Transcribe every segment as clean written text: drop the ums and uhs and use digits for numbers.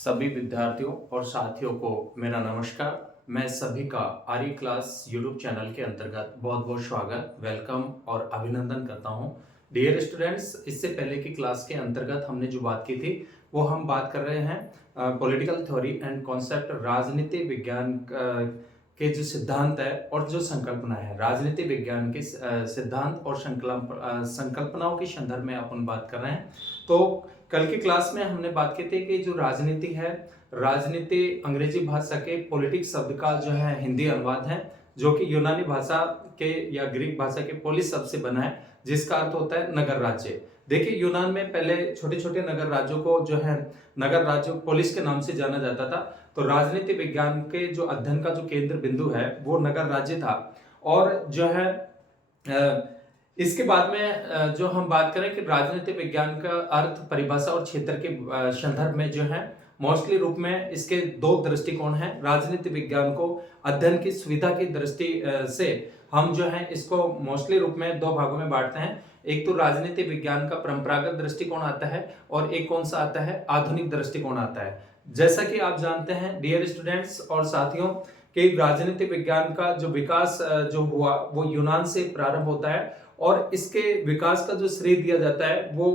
सभी विद्यार्थियों और साथियों को मेरा नमस्कार। मैं सभी का आर्य क्लास यूट्यूब चैनल के अंतर्गत बहुत बहुत स्वागत, वेलकम और अभिनंदन करता हूं। डियर स्टूडेंट्स, इससे पहले की क्लास के अंतर्गत हमने जो बात की थी वो हम बात कर रहे हैं पॉलिटिकल थ्योरी एंड कॉन्सेप्ट, राजनीति विज्ञान के जो सिद्धांत है और जो संकल्पना है, राजनीति विज्ञान के सिद्धांत और संकल्पनाओं के संदर्भ में अपन बात कर रहे हैं। तो कल की क्लास में हमने बात की थी कि जो राजनीति है, राजनीति अंग्रेजी भाषा के पॉलिटिक्स शब्द का जो है हिंदी अनुवाद है, जो कि यूनानी भाषा के या ग्रीक भाषा के पोलिस शब्द से बना है, जिसका अर्थ होता है नगर राज्य। देखिए, यूनान में पहले छोटे छोटे नगर राज्यों को जो है नगर राज्य पोलिस के नाम से जाना जाता था। तो राजनीति विज्ञान के जो अध्ययन का जो केंद्र बिंदु है वो नगर राज्य था। और जो है इसके बाद में जो हम बात करें कि राजनीति विज्ञान का अर्थ, परिभाषा और क्षेत्र के संदर्भ में जो है मोस्टली रूप में इसके दो दृष्टिकोण हैं। राजनीति विज्ञान को अध्ययन की सुविधा की दृष्टि से हम जो है इसको मोस्टली रूप में दो भागों में बांटते हैं। एक तो राजनीति विज्ञान का परंपरागत दृष्टिकोण आता है और एक कौन सा आता है, आधुनिक दृष्टिकोण आता है। जैसा कि आप जानते हैं डियर स्टूडेंट्स और साथियों कि राजनीति विज्ञान का जो विकास जो हुआ वो यूनान से प्रारंभ होता है और इसके विकास का जो श्रेय दिया जाता है वो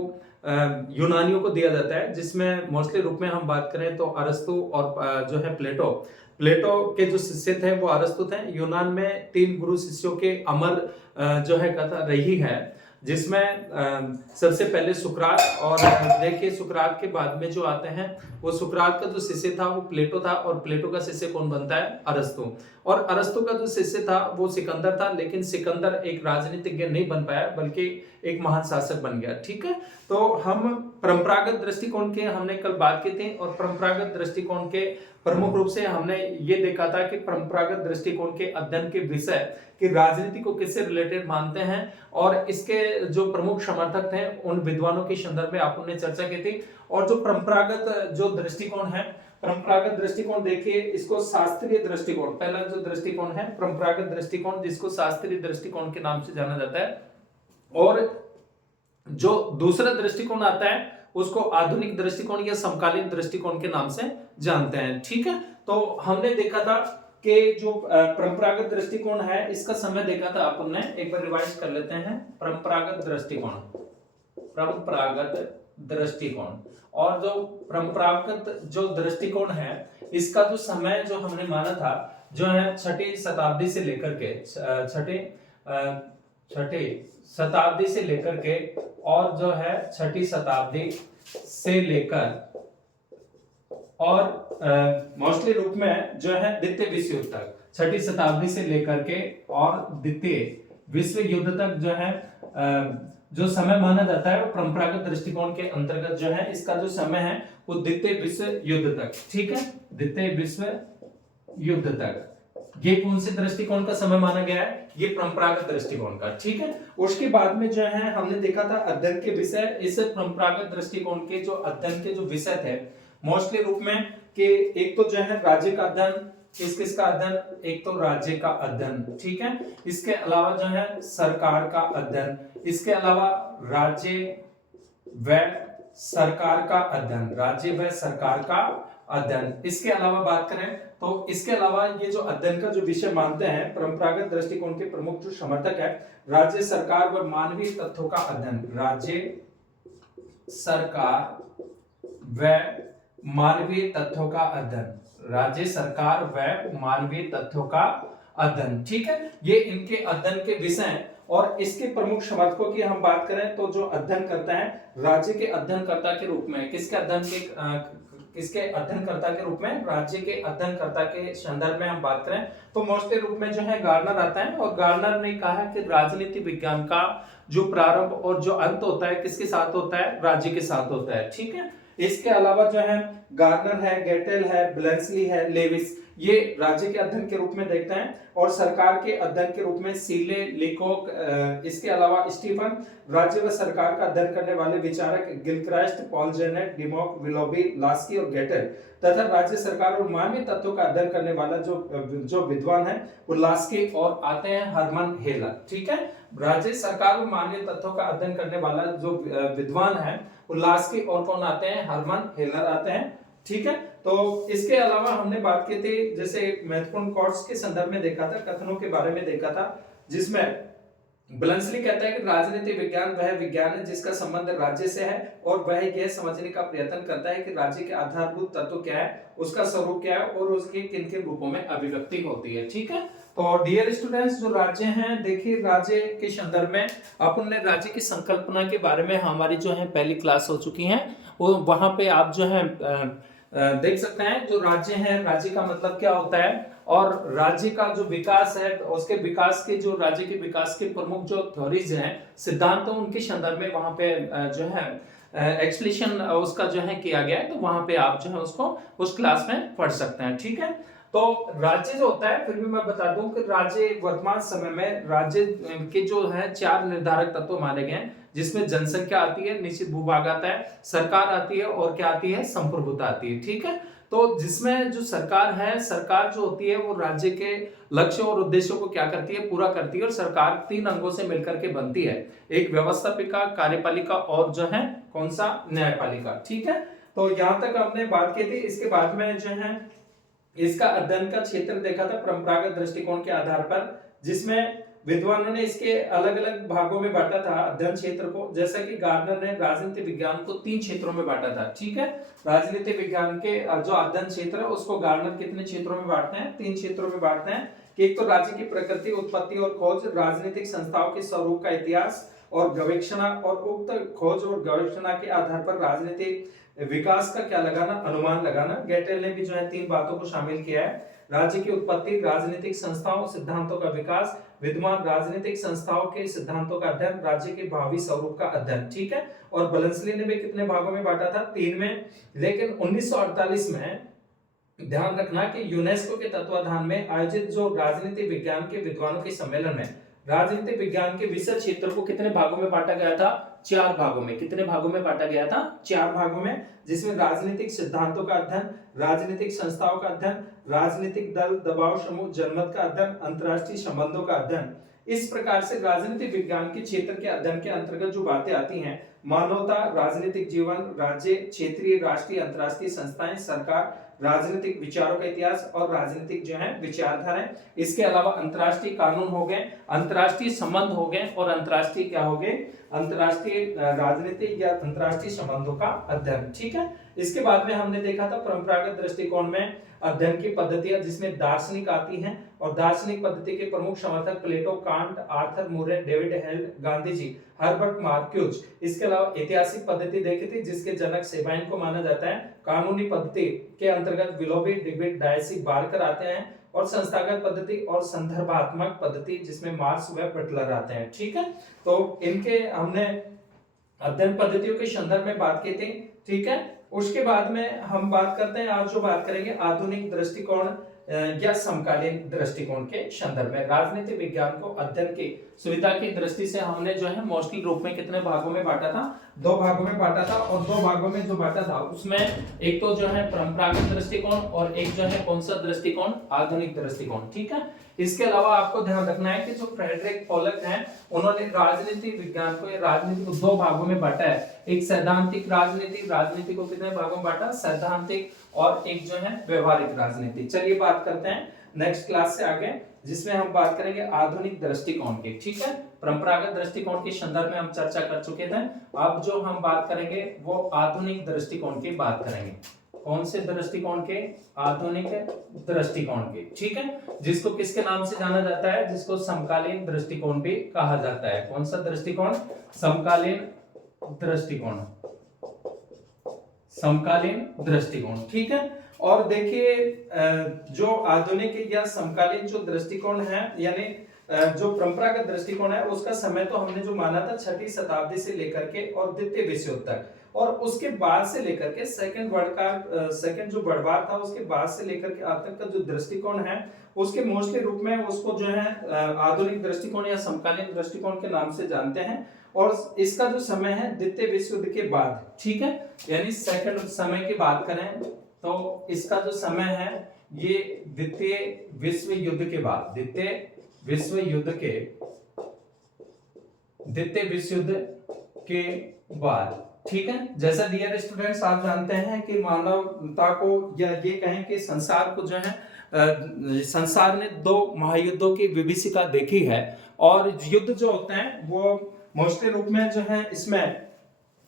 यूनानियों को दिया जाता है, जिसमें मोस्टली रूप में हम बात करें तो अरस्तु और जो है प्लेटो के जो शिष्य थे वो अरस्तु थे। यूनान में 3 गुरु शिष्यों के अमर जो है कथा रही है, जिसमें सबसे पहले सुकरात, और देखिए सुकरात के बाद में जो आते हैं वो सुकरात का जो शिष्य था वो प्लेटो था, और प्लेटो का शिष्य कौन बनता है, अरस्तु। और अरस्तु का जो शिष्य था वो सिकंदर था, लेकिन सिकंदर एक राजनीतिज्ञ नहीं बन पाया बल्कि एक महान शासक बन गया। ठीक है, तो हम परंपरागत दृष्टिकोण के हमने कल बात की थी, और परंपरागत दृष्टिकोण के प्रमुख रूप से हमने ये देखा था कि परंपरागत दृष्टिकोण के अध्ययन के विषय कि राजनीति को किससे रिलेटेड मानते हैं, और इसके जो प्रमुख समर्थक थे उन विद्वानों के संदर्भ में आपने चर्चा की थी। और जो परंपरागत जो दृष्टिकोण है, परंपरागत दृष्टिकोण देखिए इसको शास्त्रीय दृष्टिकोण, पहला जो दृष्टिकोण है परंपरागत दृष्टिकोण, जिसको शास्त्रीय दृष्टिकोण के नाम से जाना जाता है, और जो दूसरा दृष्टिकोण आता है उसको आधुनिक दृष्टिकोण या समकालीन दृष्टिकोण के नाम से जानते हैं। ठीक है, तो हमने देखा था कि जो परंपरागत दृष्टिकोण है इसका समय देखा था आपने, एक बार रिवाइज कर लेते हैं। परंपरागत दृष्टिकोण और जो परंपरागत जो दृष्टिकोण है इसका जो समय जो हमने माना था जो है छठी शताब्दी से लेकर के और जो है छठी शताब्दी से लेकर और मोस्टली रूप में जो है द्वितीय विश्व युद्ध तक, छठी शताब्दी से लेकर के और द्वितीय विश्व युद्ध तक जो है जो समय माना जाता है वो परंपरागत दृष्टिकोण के अंतर्गत जो है इसका जो समय है वो द्वितीय विश्व युद्ध तक। ठीक है, द्वितीय विश्व युद्ध तक ये कौन से दृष्टिकोण का समय माना गया है, ये परंपरागत दृष्टिकोण का। ठीक है, उसके बाद में जो है हमने देखा था अध्ययन के विषय। इस परंपरागत दृष्टिकोण के जो अध्ययन के जो विषय थे मोस्टली रूप में कि एक तो जो है राज्य का अध्ययन, किसका अध्ययन, एक तो राज्य का अध्ययन। ठीक है, इसके अलावा जो है सरकार का अध्ययन, इसके अलावा राज्य व सरकार का अध्ययन, राज्य व सरकार का अध्ययन। इसके अलावा बात करें तो इसके अलावा ये जो अध्ययन का जो विषय मानते हैं परंपरागत दृष्टिकोण के प्रमुख जो समर्थक है, राज्य सरकार व मानवीय तथ्यों का अध्ययन, राज्य सरकार व मानवीय तथ्यों का अध्ययन, राज्य सरकार व मानवीय तथ्यों का अध्ययन। ठीक है, ये इनके अध्ययन के विषय हैं। और इसके प्रमुख समर्थकों की हम बात करें तो जो अध्ययन करता है राज्य के अध्ययनकर्ता के रूप में, किसके अध्ययनकर्ता के रूप में, राज्य के अध्ययनकर्ता के संदर्भ में हम बात करें तो मोस्टली रूप में जो है गार्नर आता है। और गार्नर ने कहा है कि राजनीति विज्ञान का जो प्रारंभ और जो अंत होता है किसके साथ होता है, राज्य के साथ होता है। ठीक है, इसके अलावा जो है गार्नर है, गेटेल है, ब्लेंसली है, लेविस, ये राज्य के अध्ययन के रूप में देखते हैं, और सरकार के अध्ययन के रूप में सीले, लिकोक, इसके अलावा स्टीफन, राज्य व सरकार का अध्ययन करने वाले विचारक Gilchrist, Paul Janet, डिमॉक, Willoughby, Laski और गेटेल, तथा राज्य सरकार और मानवीय तत्वों का अध्ययन करने वाला जो विद्वान है वो लास्की, और आते हैं हरमन हेलर। ठीक है, राज्य सरकार और मानवीय तत्वों का अध्ययन करने वाला जो विद्वान है वो लास्की, और कौन आते हैं, हरमन हेलर आते हैं। ठीक है। तो इसके अलावा हमने बात की थी, जैसे महत्वपूर्ण कॉर्ड्स के संदर्भ में देखा था, कथनों के बारे में देखा था, जिसमें ब्लंसली कहता है कि राजनीति विज्ञान वह विज्ञान है जिसका संबंध राज्य से है और वह यह समझने का प्रयत्न करता है कि राज्य के आधारभूत तत्व क्या है, उसका स्वरूप क्या है और उसके किन किन रूपों में अभिव्यक्ति होती है। ठीक है। तो डियर स्टूडेंट्स, जो राज्य हैं, देखिए राज्य के संदर्भ में अपन ने राज्य की संकल्पना के बारे में हमारी जो है पहली क्लास हो चुकी है, वो वहां पे आप जो है देख सकते हैं। जो राज्य है, राज्य का मतलब क्या होता है और राज्य का जो विकास है, उसके विकास के जो राज्य के विकास के प्रमुख जो थ्योरीज हैं, सिद्धांत, उनके संदर्भ में वहां पे जो है एक्सप्लेनेशन उसका जो है किया गया है। तो वहां पे आप जो है उसको उस क्लास में पढ़ सकते हैं। ठीक है। तो राज्य जो होता है, फिर भी मैं बता दूं कि राज्य वर्तमान समय में राज्य के जो है 4 निर्धारक तत्व माने गए हैं, जिसमें जनसंख्या आती है, निश्चित भूभाग आता है, सरकार आती है और क्या आती है, संप्रभुता आती है। ठीक है। तो जिसमें जो सरकार है, सरकार जो होती है वो राज्य के लक्ष्य और उद्देश्यों को क्या करती है, पूरा करती है। और सरकार 3 अंगों से मिलकर के बनती है, एक व्यवस्थापिका, कार्यपालिका और जो है कौन सा, न्यायपालिका। ठीक है। तो यहां तक हमने बात की थी। इसके बाद में जो है इसका अध्ययन का क्षेत्र देखा था परंपरागत दृष्टिकोण के आधार पर, जिसमें विद्वानों ने इसके अलग अलग भागों में बांटा था अध्ययन क्षेत्र को। जैसा कि गार्डनर ने राजनीति विज्ञान को 3 क्षेत्रों में बांटा था। ठीक है। राजनीति विज्ञान के जो अध्ययन क्षेत्र है उसको गार्डनर कितने क्षेत्रों में बांटते हैं, 3 क्षेत्रों में बांटते हैं। कि एक तो राज्य की प्रकृति, उत्पत्ति और खोज, राजनीतिक संस्थाओं के स्वरूप का इतिहास और गवेषणा, और उक्त खोज और गवेषणा के आधार पर राजनीतिक विकास का क्या लगाना, अनुमान लगाना। गेटेल ने भी जो है 3 बातों को शामिल किया है। राज्य की उत्पत्ति, राजनीतिक संस्थाओं सिद्धांतों का विकास, विद्यमान राजनीतिक संस्थाओं के सिद्धांतों का अध्ययन, राज्य के भावी स्वरूप का अध्ययन। ठीक है। और ब्लंसली ने भी कितने भागों में बांटा था, 3 में। लेकिन 1948 में ध्यान रखना कि यूनेस्को के तत्वाधान में आयोजित जो राजनीति विज्ञान के विद्वानों के सम्मेलन में राजनीति विज्ञान के विषय क्षेत्र को कितने भागों में बांटा गया था, 4 भागों में। कितने भागों में बांटा गया था, 4 भागों में, जिसमें राजनीतिक सिद्धांतों का अध्ययन, राजनीतिक संस्थाओं का अध्ययन, राजनीतिक दल, दबाव समूह, जनमत का अध्ययन, अंतर्राष्ट्रीय संबंधों का अध्ययन। इस प्रकार से राजनीतिक विज्ञान के क्षेत्र के अध्ययन के अंतर्गत जो बातें आती हैं, मानवता, राजनीतिक जीवन, राज्य, क्षेत्रीय, राष्ट्रीय, अंतर्राष्ट्रीय संस्थाएं, सरकार, राजनीतिक विचारों का इतिहास और राजनीतिक जो है विचारधाराएं। इसके अलावा अंतर्राष्ट्रीय कानून हो गए, अंतर्राष्ट्रीय संबंध हो गए और अंतर्राष्ट्रीय क्या हो गए, अंतर्राष्ट्रीय राजनीति या अंतर्राष्ट्रीय संबंधों का अध्ययन। ठीक है। इसके बाद में हमने देखा था परंपरागत दृष्टिकोण में अध्ययन की पद्धतियां, जिसमें दार्शनिक आती हैं और दार्शनिक पद्धति के प्रमुख समर्थक Plato, Kant, Arthur Moore, David Held, Gandhi ji, Herbert Marcuse. इसके अलावा ऐतिहासिक पद्धति देखी थी, जिसके जनक सेबाइन को माना जाता है। कानूनी पद्धति के अंतर्गत विलोबी, डिविड, डायसी, बार्कर आते हैं। और संस्थागत पद्धति और संदर्भात्मक पद्धति, जिसमें मार्क्स व बटलर आते हैं। ठीक है। तो इनके हमने अध्ययन पद्धतियों के संदर्भ में बात की थी। ठीक है। उसके बाद में हम बात करते हैं, आज जो बात करेंगे आधुनिक दृष्टिकोण या समकालीन दृष्टिकोण के संदर्भ में। राजनीति विज्ञान को अध्ययन की सुविधा की दृष्टि से हमने जो है मोस्टली रूप में कितने भागों में बांटा था, 2 भागों में बांटा था। और 2 भागों में जो बांटा था उसमें एक तो जो है परंपरागत दृष्टिकोण और एक जो है कौन सा दृष्टिकोण, आधुनिक दृष्टिकोण। ठीक है। इसके अलावा आपको ध्यान रखना है कि जो फ्रेडरिक पोलक हैं, उन्होंने राजनीति विज्ञान को या राजनीति को 2 भागों में बांटा है। एक सैद्धांतिक राजनीति, राजनीति को कितने भागों में बांटा, सैद्धांतिक, और एक जो है व्यवहारिक राजनीति। चलिए बात करते हैं नेक्स्ट क्लास से आगे, जिसमें हम बात करेंगे आधुनिक दृष्टिकोण की। ठीक है। परंपरागत दृष्टिकोण के संदर्भ में हम चर्चा कर चुके थे। अब जो हम बात करेंगे वो आधुनिक दृष्टिकोण की बात करेंगे। कौन से दृष्टिकोण के, आधुनिक दृष्टिकोण के। ठीक है। जिसको किसके नाम से जाना जाता है, जिसको समकालीन दृष्टिकोण भी कहा जाता है। कौन सा दृष्टिकोण, समकालीन दृष्टिकोण, समकालीन दृष्टिकोण। ठीक है। और देखिए जो आधुनिक या समकालीन जो दृष्टिकोण है, यानी जो परंपरागत दृष्टिकोण है, उसका समय तो हमने जो माना था 6वीं शताब्दी से लेकर के और द्वितीय विश्व युद्ध तक, और उसके बाद से लेकर के सेकंड जो बढ़वार था उसके बाद से लेकर के आज तक का जो दृष्टिकोण है, उसके मोस्टली रूप में उसको जो है आधुनिक दृष्टिकोण या समकालीन दृष्टिकोण के नाम से जानते हैं। और इसका जो समय है द्वितीय विश्व युद्ध के बाद। ठीक है। यानी सेकंड समय की बात करें तो इसका जो समय है ये द्वितीय विश्व युद्ध के बाद, द्वितीय विश्व युद्ध के बाद ठीक है। जैसा डियर स्टूडेंट्स आप जानते हैं कि मानवता को या ये कहें कि संसार को जो है संसार ने 2 महायुद्धों की विभीषिका देखी है, और युद्ध जो होते हैं वो मोस्टली रूप में जो है इसमें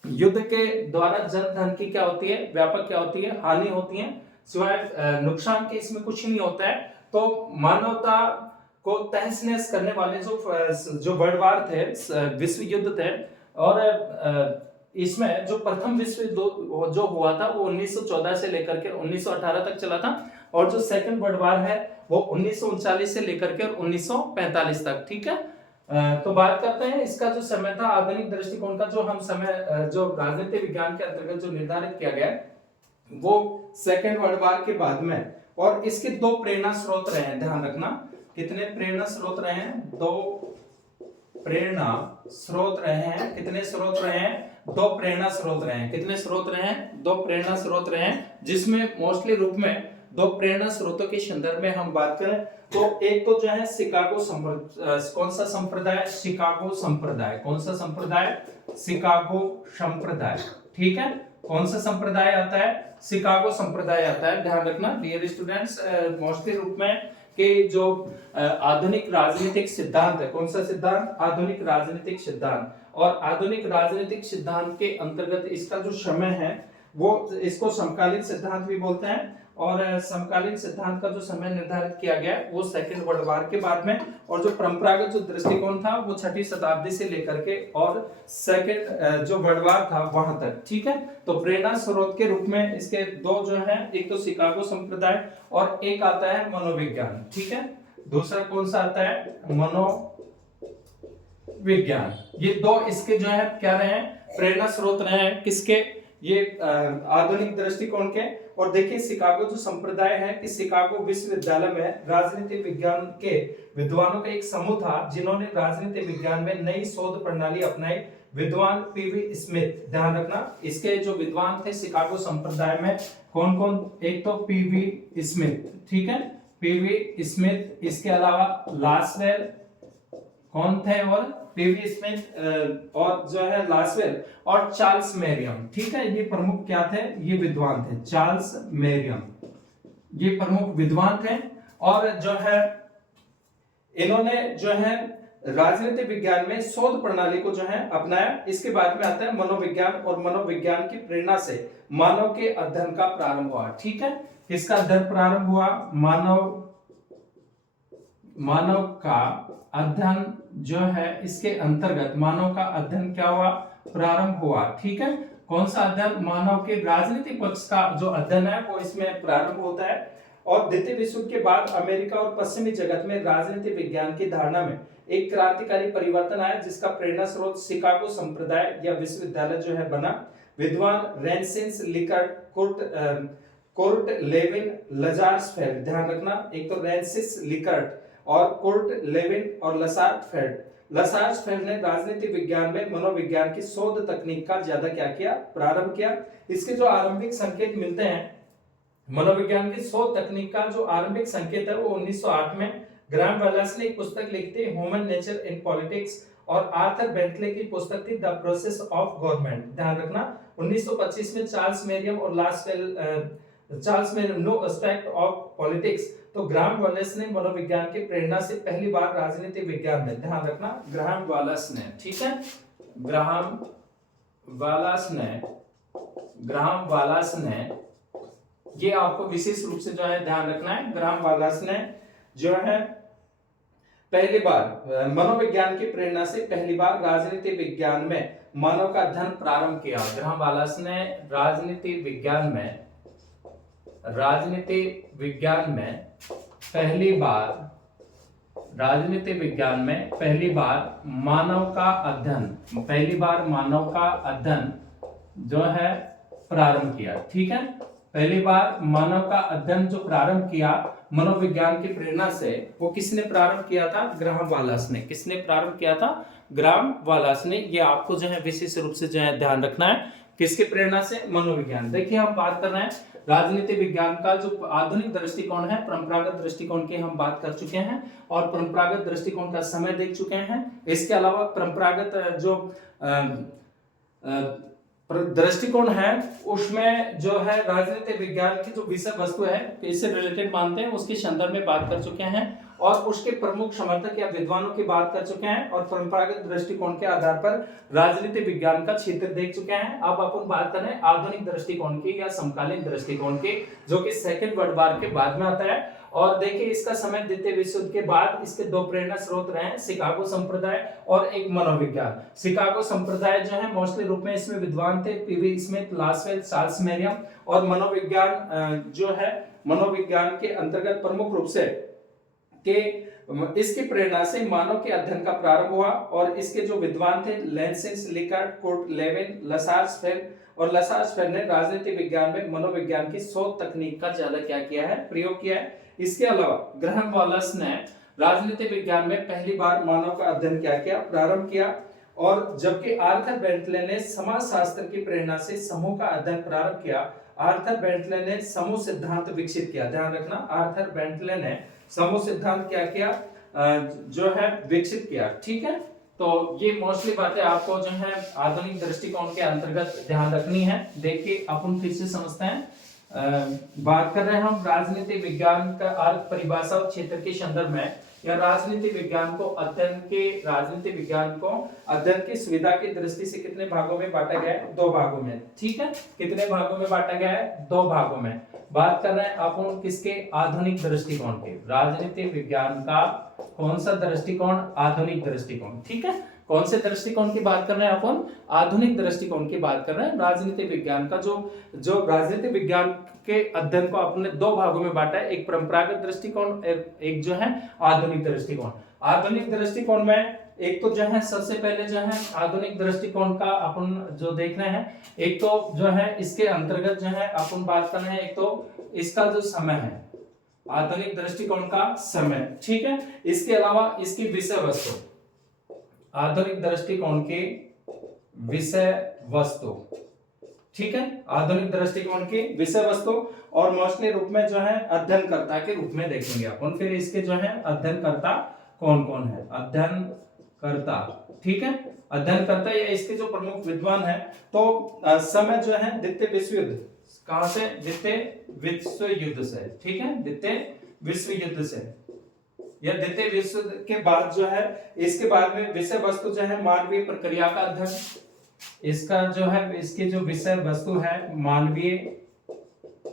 युद्ध के द्वारा जन धन की क्या होती है, व्यापक क्या होती है, हानि होती है, सिवाय नुकसान के इसमें कुछ नहीं होता है। तो मानवता को तहस नहस करने वाले जो वर्ल्ड वार थे, विश्व युद्ध थे, और इसमें जो प्रथम विश्व युद्ध जो हुआ था वो 1914 से लेकर के 1918 तक चला था, और जो सेकंड वर्ल्ड वार है वो 1939 से लेकर के 1945 तक। ठीक है। तो बात करते हैं इसका जो समय था, आधुनिक दृष्टिकोण का जो हम समय जो राजनीति विज्ञान के अंतर्गत जो निर्धारित किया गया वो सेकेंड वर्ल्ड वार के बाद में, और इसके 2 प्रेरणा स्रोत रहे हैं, ध्यान रखना। कितने प्रेरणा स्रोत रहे हैं? 2 प्रेरणा स्रोत रहे हैं। कितने स्रोत रहे हैं? 2 प्रेरणा स्रोत रहे हैं। कितने स्रोत रहे हैं? 2 प्रेरणा स्रोत रहे हैं, जिसमें मोस्टली रूप में 2 प्रेरणा स्रोतों के संदर्भ में हम बात करें तो एक तो जो है शिकागो कौन सा संप्रदाय? शिकागो संप्रदाय। कौन सा संप्रदाय? शिकागो संप्रदाय। ठीक है। कौन सा संप्रदाय आता है? शिकागो संप्रदाय आता है। ध्यान रखना डियर स्टूडेंट्स, मोस्टली रूप में कि जो आधुनिक राजनीतिक सिद्धांत है, कौन सा सिद्धांत? आधुनिक राजनीतिक सिद्धांत। और आधुनिक राजनीतिक सिद्धांत के अंतर्गत इसका जो समय है वो इसको समकालीन सिद्धांत भी बोलते हैं, और समकालीन सिद्धांत का जो समय निर्धारित किया गया वो सेकेंड वर्ल्ड वार के बाद में, और जो परंपरागत जो दृष्टिकोण था वो 6वीं शताब्दी से लेकर के और सेकेंड जो वर्ल्ड वार था वहां तक। ठीक है। तो प्रेरणा स्रोत के रूप में इसके 2 जो है, एक तो शिकागो संप्रदाय और एक आता है मनोविज्ञान। ठीक है। दूसरा कौन सा आता है? मनोविज्ञान। ये 2 इसके जो है क्या रहे हैं? प्रेरणा स्रोत रहे हैं। किसके? ये आधुनिक दृष्टिकोण के। और देखिए शिकागो जो संप्रदाय है कि शिकागो विश्वविद्यालय में राजनीति विज्ञान के विद्वानों का एक समूह था जिन्होंने राजनीति विज्ञान में नई शोध प्रणाली अपनाई। विद्वान पीवी स्मिथ। ध्यान रखना, इसके जो विद्वान थे शिकागो संप्रदाय में कौन कौन? एक तो पीवी स्मिथ। ठीक है। पीवी स्मिथ, इसके अलावा लासवेल कौन थे? और पीवी स्मिथ और जो है लासवेल और चार्ल्स मेरियम। ठीक है। ये प्रमुख क्या थे? ये विद्वान थे। चार्ल्स मेरियम ये प्रमुख विद्वान थे, और जो है इन्होंने जो है राजनीति विज्ञान में शोध प्रणाली को जो है अपनाया। इसके बाद में आता है मनोविज्ञान, और मनोविज्ञान की प्रेरणा से मानव के अध्ययन का प्रारंभ हुआ। ठीक है। किसका अध्ययन प्रारंभ हुआ? मानव का अध्ययन जो है, इसके अंतर्गत मानव का अध्ययन क्या हुआ? प्रारंभ हुआ। ठीक है। कौन सा अध्ययन? मानव के राजनीतिक पक्ष का जो अध्ययन है वो इसमें प्रारंभ होता है। और द्वितीय विश्व के बाद अमेरिका और पश्चिमी जगत में राजनीति विज्ञान की धारणा में एक क्रांतिकारी परिवर्तन आया, जिसका प्रेरणा स्रोत शिकागो संप्रदाय या विश्वविद्यालय जो है बना। विद्वान रेंसिस लिकर्ट, कोर्ट लेविन, लजार्सफेल्ड। ध्यान रखना, एक तो रेंसिस लिकर्ट और कोर्ट लेविन और लसार्सफेल्ड ने राजनीति विज्ञान में मनोविज्ञान की शोध तकनीक का ज्यादा क्या किया? प्रारंभ किया। इसके जो आरंभिक संकेत मिलते हैं, मनोविज्ञान की शोध तकनीक का जो आरंभिक संकेत है वो 1908 में ग्राहम वेल्स ने एक पुस्तक लिखी थी, ह्यूमन नेचर इन पॉलिटिक्स, और आर्थर बेंटले की पुस्तक थी द प्रोसेस ऑफ गवर्नमेंट। ध्यान रखना, 1925 में चार्ल्स मेरियम और Charles Merriam no aspect of politics. तो ग्राहम वेल्स ने मनोविज्ञान की प्रेरणा से पहली बार राजनीति विज्ञान में, ध्यान रखना, ग्राहम वेल्स ने, ठीक है, ग्राहम वेल्स ने, ये आपको विशेष रूप से जो है ध्यान रखना है, ग्राहम वेल्स ने जो है पहली बार मनोविज्ञान की प्रेरणा से पहली बार राजनीति विज्ञान में मानव का अध्ययन प्रारंभ किया। ग्राहम वेल्स ने राजनीति विज्ञान में पहली बार मानव का अध्ययन जो है प्रारंभ किया। ठीक है, पहली बार मानव का अध्ययन जो प्रारंभ किया मनोविज्ञान की प्रेरणा से, वो किसने प्रारंभ किया था? ग्राहम वेल्स ने। किसने प्रारंभ किया था? ग्राहम वेल्स ने। ये आपको जो है विशेष रूप से जो है ध्यान रखना है, किसके प्रेरणा से? मनोविज्ञान। देखिए हम बात कर रहे हैं राजनीति विज्ञान का जो आधुनिक दृष्टिकोण है, परंपरागत दृष्टिकोण की हम बात कर चुके हैं और परंपरागत दृष्टिकोण का समय देख चुके हैं। इसके अलावा परंपरागत जो दृष्टिकोण है उसमें जो है राजनीतिक विज्ञान की जो विषय वस्तु है इससे रिलेटेड मानते हैं उसके संदर्भ में बात कर चुके हैं और उसके प्रमुख समर्थक या विद्वानों की बात कर चुके हैं और परंपरागत दृष्टिकोण के आधार पर राजनीतिक विज्ञान का क्षेत्र देख चुके हैं। अब अपन बात करें आधुनिक दृष्टिकोण की या समकालीन दृष्टिकोण की, जो कि सेकंड वर्ल्ड वॉर के बाद में आता है। और देखिए इसका समय द्वितीय विश्व युद्ध के बाद इसके दो प्रेरणा स्रोत रहे हैं, शिकागो संप्रदाय और एक मनोविज्ञान। शिकागो संप्रदाय जो है मोस्टली रूप में इसमें विद्वान थे PV Smith, Lasswell, Charles Merriam. और मनोविज्ञान जो है मनोविज्ञान के अंतर्गत प्रमुख रूप से के इसकी प्रेरणा से मानव के अध्ययन का प्रारंभ हुआ और इसके जो विद्वान थे लेंसिस, लिकर्ट, कुर्ट लेविन, लसार्स फेर और लसार्स फेर ने राजनीतिक विज्ञान में मनोविज्ञान की शोध तकनीक का ज्यादा क्या किया है, प्रयोग किया है। इसके अलावा ग्रहम वॉलस ने राजनीतिक विज्ञान में पहली बार मानव का अध्ययन क्या किया, प्रारंभ किया। और जबकि आर्थर बेंटले ने समाजशास्त्र की प्रेरणा से समूह का अध्ययन प्रारंभ किया। आर्थर बेंटले ने समूह सिद्धांत विकसित किया। ध्यान रखना, आर्थर बेंटले ने समूह सिद्धांत क्या किया, जो है विकसित किया। ठीक है, तो ये मोस्टली बातें आपको जो है आधुनिक दृष्टिकोण के अंतर्गत ध्यान रखनी है। देखिए अपन फिर से समझते हैं। बात कर रहे हैं हम राजनीतिक विज्ञान का अर्थ, परिभाषा और क्षेत्र के संदर्भ में या राजनीतिक विज्ञान को अध्ययन की सुविधा की दृष्टि से कितने भागों में बांटा गया है, दो भागों में। ठीक है, कितने भागों में बांटा गया है, दो भागों में। बात कर रहे हैं अपन किसके, आधुनिक दृष्टिकोण के। राजनीतिक विज्ञान का कौन सा दृष्टिकोण, आधुनिक दृष्टिकोण। ठीक है, कौन से दृष्टिकोण की बात कर रहे हैं अपन, आधुनिक दृष्टिकोण की बात कर रहे हैं। राजनीतिक विज्ञान का जो राजनीतिक विज्ञान के अध्ययन को आपने दो भागों में बांटा है, एक परंपरागत दृष्टिकोण, एक जो है आधुनिक दृष्टिकोण। आधुनिक दृष्टिकोण में एक तो जो है सबसे पहले जो है आधुनिक दृष्टिकोण का अपन जो देख रहे हैं, एक तो जो है इसके अंतर्गत जो है अपन बात कर रहे हैं, एक तो इसका जो समय है, आधुनिक दृष्टिकोण का समय। ठीक है, इसके अलावा इसकी विषय वस्तु, आधुनिक दृष्टिकोण की विषय वस्तु। ठीक है, आधुनिक दृष्टिकोण की विषय वस्तु और मोस्टली रूप में जो है अध्ययनकर्ता के रूप में देखेंगे अपन। फिर इसके जो है अध्ययनकर्ता कौन कौन है, अध्ययनकर्ता। ठीक है, अध्ययनकर्ता या इसके जो प्रमुख विद्वान है, तो समय जो है द्वितीय विश्व युद्ध, कहां से, द्वितीय विश्व युद्ध से। ठीक है, द्वितीय विश्व युद्ध से या द्वितीय विश्व युद्ध के बाद जो है, इसके बाद में विषय वस्तु जो है मानवीय प्रक्रिया का अध्ययन। इसका जो है इसकी जो विषय वस्तु है मानवीय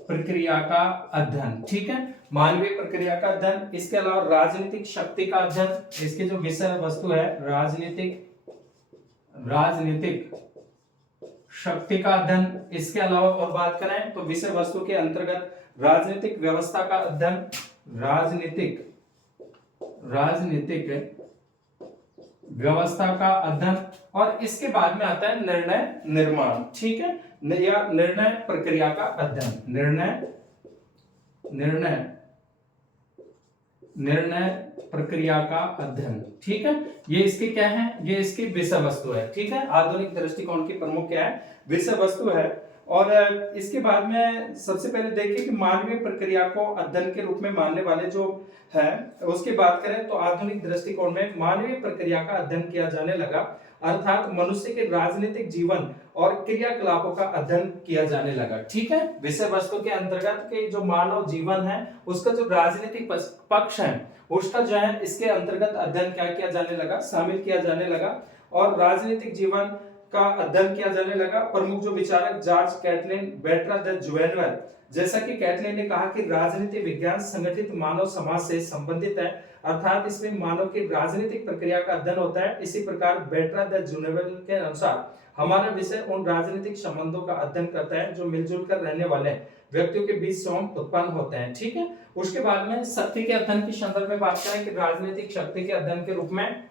प्रक्रिया का अध्ययन। ठीक है, मानवीय प्रक्रिया का अध्ययन। इसके अलावा राजनीतिक शक्ति का अध्ययन, इसकी जो विषय वस्तु है राजनीतिक शक्ति का अध्ययन। इसके अलावा और बात करें तो विषय वस्तु के अंतर्गत राजनीतिक व्यवस्था का अध्ययन, राजनीतिक व्यवस्था का अध्ययन। और इसके बाद में आता है निर्णय निर्माण। ठीक है, या निर्णय प्रक्रिया का अध्ययन, निर्णय प्रक्रिया का अध्ययन। ठीक है, ये इसके क्या है, ये इसकी विषय वस्तु है। ठीक है, आधुनिक दृष्टिकोण की प्रमुख क्या है, विषय वस्तु है। और इसके बाद में सबसे पहले देखिए कि मानवीय प्रक्रिया को अध्ययन के रूप में मानने वाले जो है, उसकी बात करें तो आधुनिक दृष्टिकोण में मानवीय प्रक्रिया का अध्ययन किया जाने लगा, अर्थात मनुष्य के राजनीतिक जीवन और क्रियाकलापों का अध्ययन किया जाने लगा। ठीक है, विषय वस्तु के अंतर्गत के जो मानव जीवन है उसका जो राजनीतिक पक्ष है उसका जो है इसके अंतर्गत अध्ययन क्या किया जाने लगा, शामिल किया जाने लगा और राजनीतिक जीवन का अध्ययन किया जाने लगा। प्रमुख जो विचारक जॉर्ज कैटलिन, बेर्ट्रांड द जुवेनवेल, जैसा कि कैटलिन ने कहा कि राजनीतिक विज्ञान संगठित मानव समाज से संबंधित है, अर्थात इसमें मानव की राजनीतिक प्रक्रिया का अध्ययन होता है। इसी प्रकार बेर्ट्रांड द जुवेनवेल के अनुसार हमारा विषय उन राजनीतिक संबंधों का अध्ययन करता है जो मिलजुल कर रहने वाले व्यक्तियों के बीच स्वयं उत्पन्न होते हैं। ठीक है, उसके बाद में शक्ति के अध्ययन के संदर्भ में बात करें कि राजनीतिक शक्ति के अध्ययन के रूप में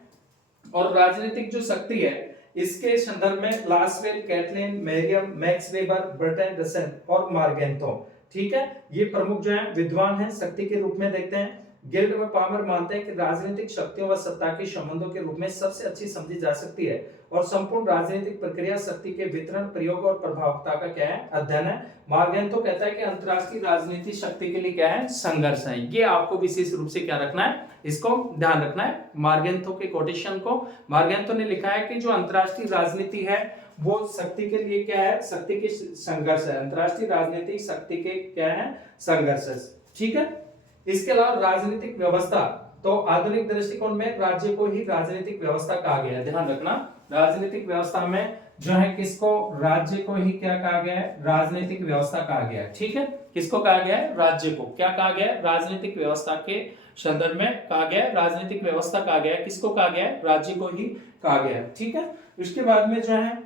और राजनीतिक जो शक्ति है इसके संदर्भ में Lasswell, Catlin, Merriam, Max Weber, Bertrand Russell और मार्गेंथो। ठीक है, ये प्रमुख जो है विद्वान हैं, शक्ति के रूप में देखते हैं। गिल्ड व पामर मानते हैं कि राजनीतिक शक्तियों व सत्ता के संबंधों के रूप में सबसे अच्छी समझी जा सकती है और संपूर्ण राजनीतिक प्रक्रिया शक्ति के वितरण, प्रयोग और प्रभावकता का क्या है, अध्ययन है। मार्गेंथो कहता है कि अंतरराष्ट्रीय राजनीति शक्ति के लिए क्या है, संघर्ष है। ये आपको विशेष रूप से क्या रखना है, इसको ध्यान रखना है। मार्गेंथो के कोटेशन को, मार्गेंथो ने लिखा है कि जो अंतरराष्ट्रीय राजनीति है वो शक्ति के लिए क्या है, शक्ति की संघर्ष है, अंतरराष्ट्रीय राजनीतिक शक्ति के क्या है, संघर्ष है। ठीक है। इसके अलावा राजनीतिक व्यवस्था, तो आधुनिक दृष्टिकोण में राज्य को ही राजनीतिक व्यवस्था कहा गया है। ध्यान रखना, राजनीतिक व्यवस्था में जो है किसको, राज्य को ही क्या कहा गया है, राजनीतिक व्यवस्था कहा गया है। ठीक है, किसको कहा गया है, राज्य को। क्या कहा गया है, राजनीतिक व्यवस्था के संदर्भ में कहा गया है, राजनीतिक व्यवस्था कहा गया है। किसको कहा गया है, राज्य को ही कहा गया है। ठीक है। इसके बाद में जो है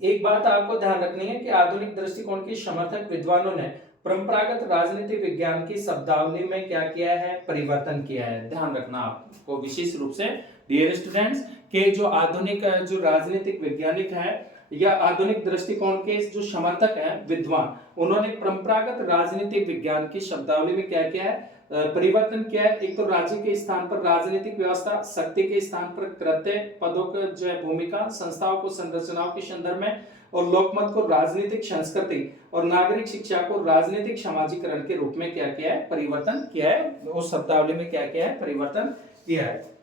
एक बात आपको ध्यान रखनी है कि आधुनिक दृष्टिकोण की समर्थक विद्वानों ने परंपरागत राजनीति विज्ञान की शब्दावली में क्या किया है, परिवर्तन किया है। ध्यान रखना आपको विशेष रूप से डियर स्टूडेंट्स के जो आधुनिक जो राजनीतिक वैज्ञानिक है या आधुनिक दृष्टिकोण के जो समर्थक हैं विद्वान, उन्होंने परंपरागत राजनीतिक विज्ञान की शब्दावली में क्या किया है, परिवर्तन किया है। एक तो राज्य के स्थान पर राजनीतिक व्यवस्था, शक्ति के स्थान पर कृत्य, पदों का जो है भूमिका, संस्थाओं को संरचनाओं के संदर्भ में, और लोकमत को राजनीतिक संस्कृति और नागरिक शिक्षा को राजनीतिक समाजीकरण के रूप में क्या किया है, परिवर्तन किया है। उस शब्दावली में क्या किया है, परिवर्तन किया है।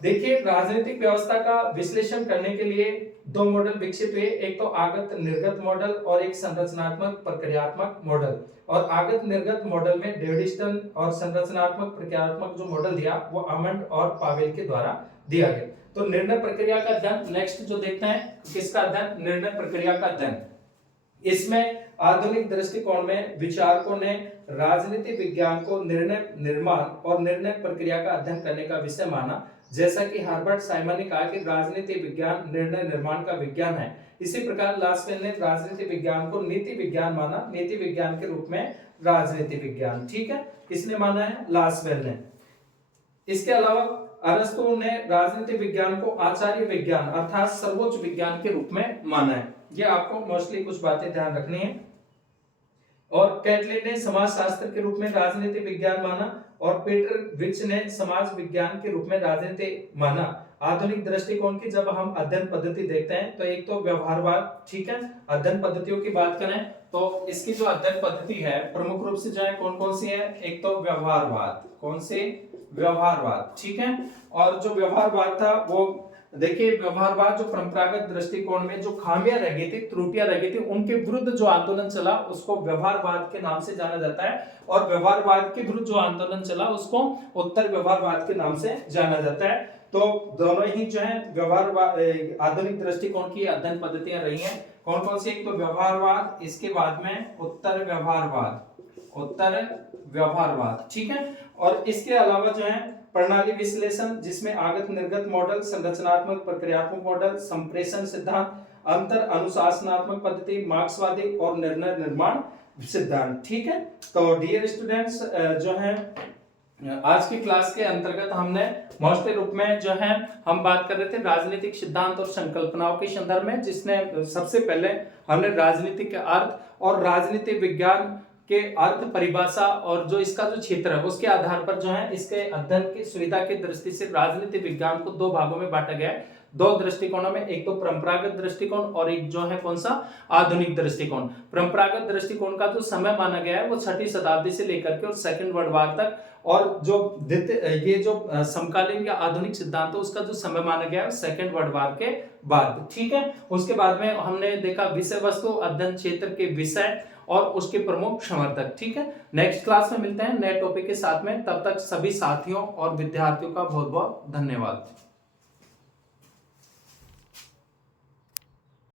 देखिए, राजनीतिक व्यवस्था का विश्लेषण करने के लिए दो मॉडल विकसित हुए, एक तो आगत निर्गत मॉडल और एक संरचनात्मक प्रक्रियात्मक मॉडल। और आगत निर्गत मॉडल में डेविडसन और संरचनात्मक प्रक्रियात्मक जो मॉडल दिया वो आमंड और पावेल के द्वारा दिया गया। तो निर्णय प्रक्रिया का अध्ययन नेक्स्ट जो देखते हैं, किसका अध्ययन, निर्णय प्रक्रिया का अध्ययन। इसमें आधुनिक दृष्टिकोण में विचारकों ने राजनीति विज्ञान को निर्णय निर्माण और निर्णय प्रक्रिया का अध्ययन करने का विषय माना। जैसा कि हार्बर्ट साइमन ने कहा कि राजनीति विज्ञान निर्णय निर्माण का विज्ञान है, इसी प्रकार लासवेल ने राजनीति विज्ञान को नीति विज्ञान माना, नीति विज्ञान के रूप में राजनीति विज्ञान। ठीक है, किसने माना है, लासवेल ने। इसके अलावा अरस्तु ने राजनीति विज्ञान को आचार्य विज्ञान अर्थात सर्वोच्च विज्ञान के रूप में माना है। ये आपको मोस्टली कुछ बातें ध्यान रखनी है। और कैटलिन ने समाज शास्त्र के रूप में राजनीति विज्ञान माना और पीटर विच ने समाज विज्ञान के रूप में राजनीति माना। आधुनिक दृष्टिकोण की जब हम अध्ययन पद्धति देखते हैं तो एक तो व्यवहारवाद, ठीक है, अध्ययन पद्धतियों की बात करें तो इसकी जो अध्ययन पद्धति है प्रमुख रूप से जो है कौन कौन सी है, एक तो व्यवहारवाद, कौन से, व्यवहारवाद, ठीक है। और जो व्यवहारवाद था वो देखिए, व्यवहारवाद जो परंपरागत दृष्टिकोण में जो खामियां रह गई थी, त्रुटियां रह गई थी, उनके विरुद्ध जो आंदोलन चला उसको व्यवहारवाद के नाम से जाना जाता है। और व्यवहारवाद के विरुद्ध जो आंदोलन चला उसको उत्तर व्यवहारवाद के नाम से जाना जाता है। तो दोनों ही जो है व्यवहारवाद आधुनिक दृष्टिकोण की अध्ययन पद्धतियां रही हैं। कौन कौन सी, एक तो व्यवहारवाद, इसके बाद में उत्तर व्यवहारवाद, उत्तर व्यवहारवाद, ठीक है। और इसके अलावा जो है प्रणाली विश्लेषण, जिसमें आगत निर्गत मॉडल, संरचनात्मक प्रक्रियात्मक मॉडल, संप्रेषण सिद्धांत, अंतर अनुशासनात्मक पद्धति, मार्क्सवादी और निर्णय निर्माण सिद्धांत, ठीक है। तो डियर स्टूडेंट्स, जो है आज की क्लास के अंतर्गत हमने मोस्टली रूप में जो है हम बात कर रहे थे राजनीतिक सिद्धांत और संकल्पनाओं के संदर्भ में, जिसने सबसे पहले हमने राजनीति के अर्थ और राजनीति विज्ञान के अर्थ परिभाषा और जो इसका जो क्षेत्र है उसके आधार पर जो है इसके अध्ययन की सुविधा की दृष्टि से राजनीति विज्ञान को दो भागों में बांटा गया है, दो दृष्टिकोणों में, एक तो परंपरागत दृष्टिकोण और एक जो है कौन सा, आधुनिक दृष्टिकोण। परंपरागत दृष्टिकोण का जो समय माना गया है वो 6वीं शताब्दी से लेकर के और सेकंड वर्ल्ड वार तक, और जो ये जो समकालीन या आधुनिक सिद्धांत है उसका जो समय माना गया है सेकंड वर्ल्ड वार के बाद, ठीक है। उसके बाद में हमने देखा विषय वस्तु, अध्ययन क्षेत्र के विषय और उसके प्रमुख समर्थक, ठीक है। नेक्स्ट क्लास में मिलते हैं नए टॉपिक के साथ में, तब तक सभी साथियों और विद्यार्थियों का बहुत बहुत धन्यवाद।